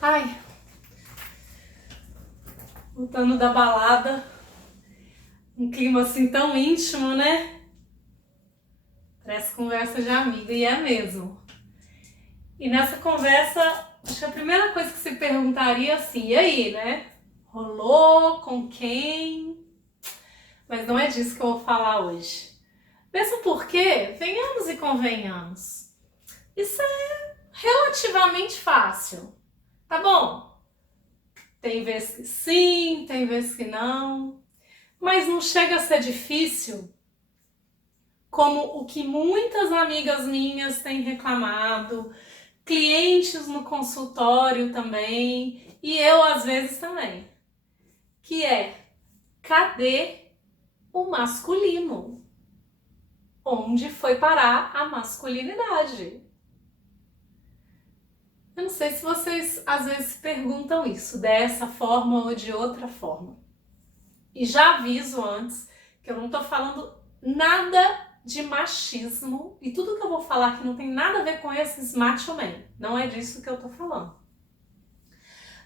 Ai, voltando da balada, um clima assim tão íntimo, né? Parece conversa de amiga, e é mesmo. E nessa conversa, acho que a primeira coisa que se perguntaria é assim, e aí, né? Rolou? Com quem? Mas não é disso que eu vou falar hoje. Mesmo porque, venhamos e convenhamos, isso é relativamente fácil, tá bom? Tem vezes que sim, tem vezes que não, mas não chega a ser difícil como o que muitas amigas minhas têm reclamado, clientes no consultório também, e eu às vezes também, que é: cadê o masculino? Onde foi parar a masculinidade? Eu não sei se vocês às vezes se perguntam isso, dessa forma ou de outra forma. E já aviso antes que eu não tô falando nada de machismo, e tudo que eu vou falar aqui não tem nada a ver com esses macho men. Não é disso que eu tô falando.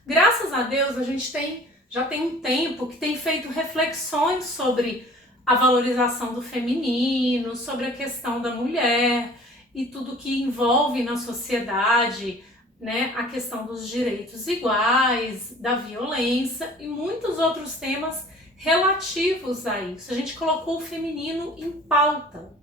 Graças a Deus a gente já tem um tempo que tem feito reflexões sobre a valorização do feminino, sobre a questão da mulher e tudo que envolve na sociedade, né, a questão dos direitos iguais, da violência e muitos outros temas relativos a isso. A gente colocou o feminino em pauta.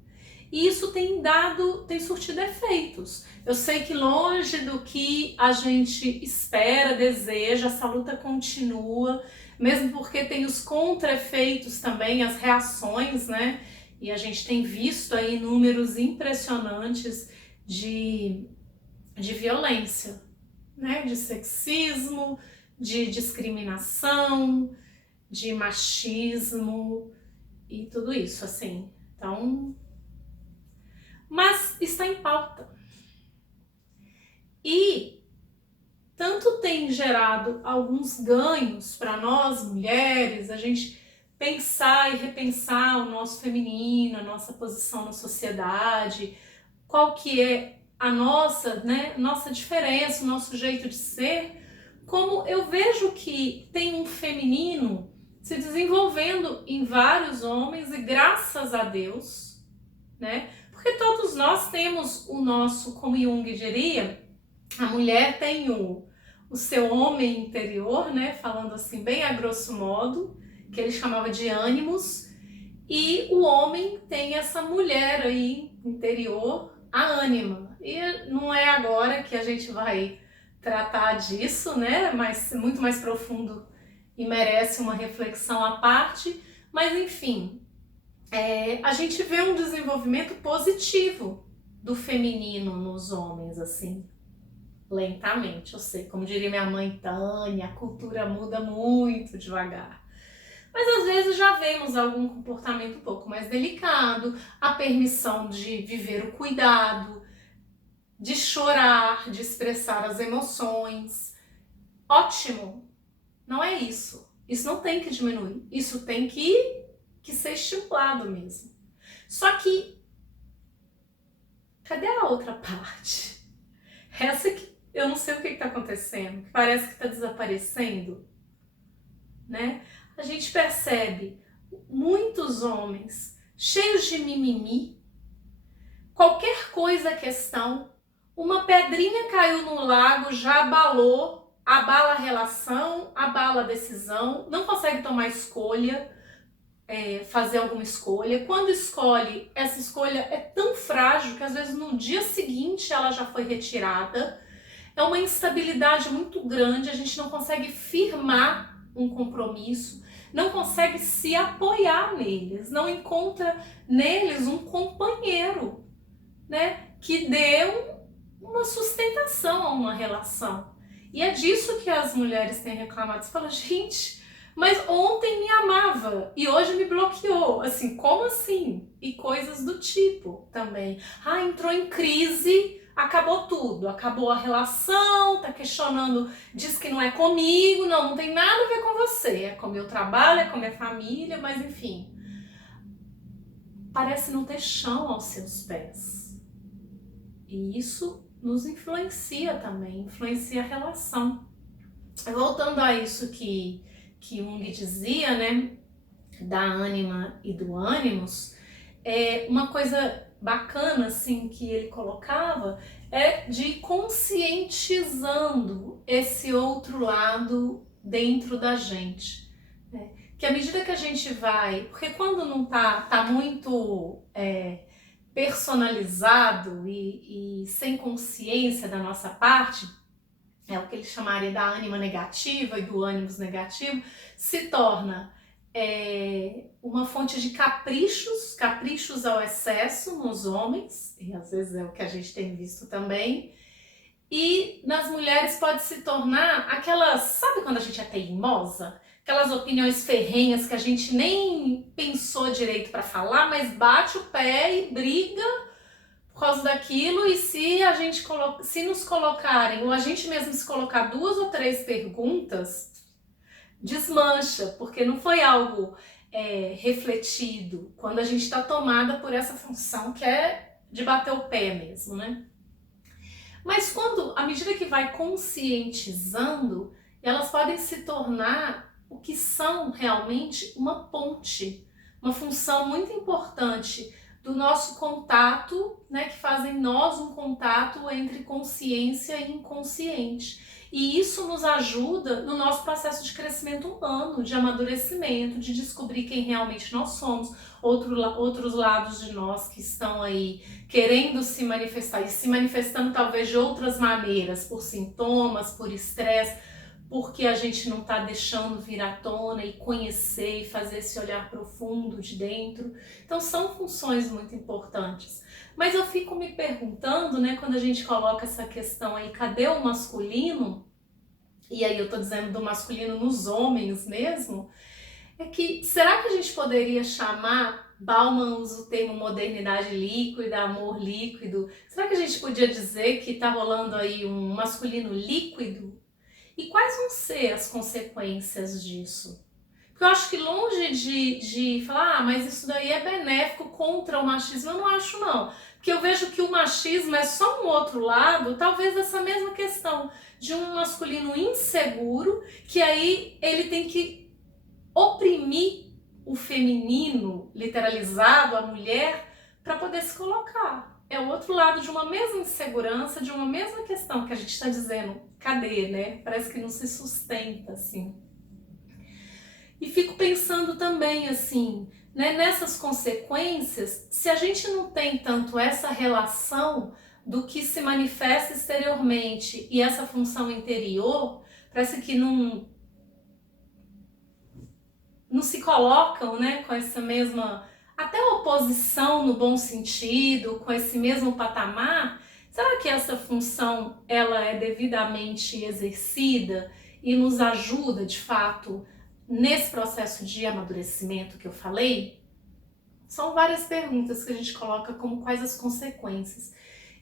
E isso tem surtido efeitos. Eu sei que longe do que a gente espera, deseja, essa luta continua, mesmo porque tem os contra-efeitos também, as reações, né? E a gente tem visto aí números impressionantes de violência, né? De sexismo, de discriminação, de machismo e tudo isso, assim. Então, mas está em pauta. E tanto tem gerado alguns ganhos para nós mulheres, a gente pensar e repensar o nosso feminino, a nossa posição na sociedade, qual que é a nossa, né, nossa diferença, o nosso jeito de ser, como eu vejo que tem um feminino se desenvolvendo em vários homens, e graças a Deus, né? Porque todos nós temos o nosso, como Jung diria, a mulher tem o seu homem interior, né? Falando assim, bem a grosso modo, que ele chamava de ânimos, e o homem tem essa mulher aí interior, a ânima. E não é agora que a gente vai tratar disso, né? Mas muito mais profundo e merece uma reflexão à parte, mas enfim. A gente vê um desenvolvimento positivo do feminino nos homens, assim, lentamente. Eu sei, como diria minha mãe Tânia, a cultura muda muito devagar. Mas às vezes já vemos algum comportamento um pouco mais delicado, a permissão de viver o cuidado, de chorar, de expressar as emoções. Ótimo! Não é isso. Isso não tem que diminuir. Isso tem que ser estimulado mesmo. Só que, cadê a outra parte? Essa que eu não sei o que está acontecendo, que parece que está desaparecendo, né? A gente percebe muitos homens cheios de mimimi, qualquer coisa é questão, uma pedrinha caiu no lago, já abalou, abala a relação, abala a decisão, não consegue tomar escolha, fazer alguma escolha. Quando escolhe, essa escolha é tão frágil que às vezes no dia seguinte ela já foi retirada. É uma instabilidade muito grande, a gente não consegue firmar um compromisso, não consegue se apoiar neles, não encontra neles um companheiro, né, que dê uma sustentação a uma relação. E é disso que as mulheres têm reclamado. Você fala, gente, mas ontem me amava e hoje me bloqueou. Assim, como assim? E coisas do tipo também. Ah, entrou em crise, acabou tudo. Acabou a relação, tá questionando, diz que não é comigo. Não tem nada a ver com você. É com o meu trabalho, é com a minha família, mas enfim. Parece não ter chão aos seus pés. E isso nos influencia também, influencia a relação. Voltando a isso que Jung dizia, né, da ânima e do ânimos, uma coisa bacana assim que ele colocava é de ir conscientizando esse outro lado dentro da gente, né? Que à medida que a gente vai, porque quando não tá muito personalizado e sem consciência da nossa parte, é o que ele chamaria da ânima negativa e do ânimos negativo, se torna uma fonte de caprichos ao excesso nos homens, e às vezes é o que a gente tem visto também, e nas mulheres pode se tornar aquelas, sabe quando a gente é teimosa? Aquelas opiniões ferrenhas que a gente nem pensou direito para falar, mas bate o pé e briga por causa daquilo, e se a gente se nos colocarem, ou a gente mesmo se colocar 2 ou 3 perguntas, desmancha, porque não foi algo refletido quando a gente está tomada por essa função que é de bater o pé mesmo, né? Mas quando, à medida que vai conscientizando, elas podem se tornar o que são realmente uma ponte, uma função muito importante do nosso contato, né, que fazem nós um contato entre consciência e inconsciente. E isso nos ajuda no nosso processo de crescimento humano, de amadurecimento, de descobrir quem realmente nós somos, outros lados de nós que estão aí querendo se manifestar e se manifestando talvez de outras maneiras, por sintomas, por estresse, porque a gente não está deixando vir à tona e conhecer e fazer esse olhar profundo de dentro. Então são funções muito importantes. Mas eu fico me perguntando, né, quando a gente coloca essa questão aí, cadê o masculino? E aí eu tô dizendo do masculino nos homens mesmo, é que será que a gente poderia chamar, Bauman usa o termo modernidade líquida, amor líquido, será que a gente podia dizer que tá rolando aí um masculino líquido? E quais vão ser as consequências disso? Porque eu acho que longe de falar, mas isso daí é benéfico contra o machismo, eu não acho não. Porque eu vejo que o machismo é só um outro lado, talvez essa mesma questão de um masculino inseguro, que aí ele tem que oprimir o feminino, literalizado, a mulher, para poder se colocar. É o outro lado de uma mesma insegurança, de uma mesma questão que a gente está dizendo, cadê, né? Parece que não se sustenta, assim. E fico pensando também, assim, né, nessas consequências, se a gente não tem tanto essa relação do que se manifesta exteriormente e essa função interior, parece que não se colocam, né, com essa mesma, até oposição no bom sentido, com esse mesmo patamar. Será que essa função ela é devidamente exercida e nos ajuda de fato nesse processo de amadurecimento que eu falei? São várias perguntas que a gente coloca como quais as consequências.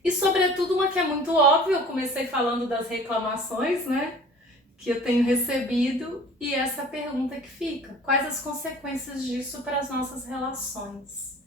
E sobretudo uma que é muito óbvia, eu comecei falando das reclamações, né, que eu tenho recebido, e essa pergunta que fica: quais as consequências disso para as nossas relações?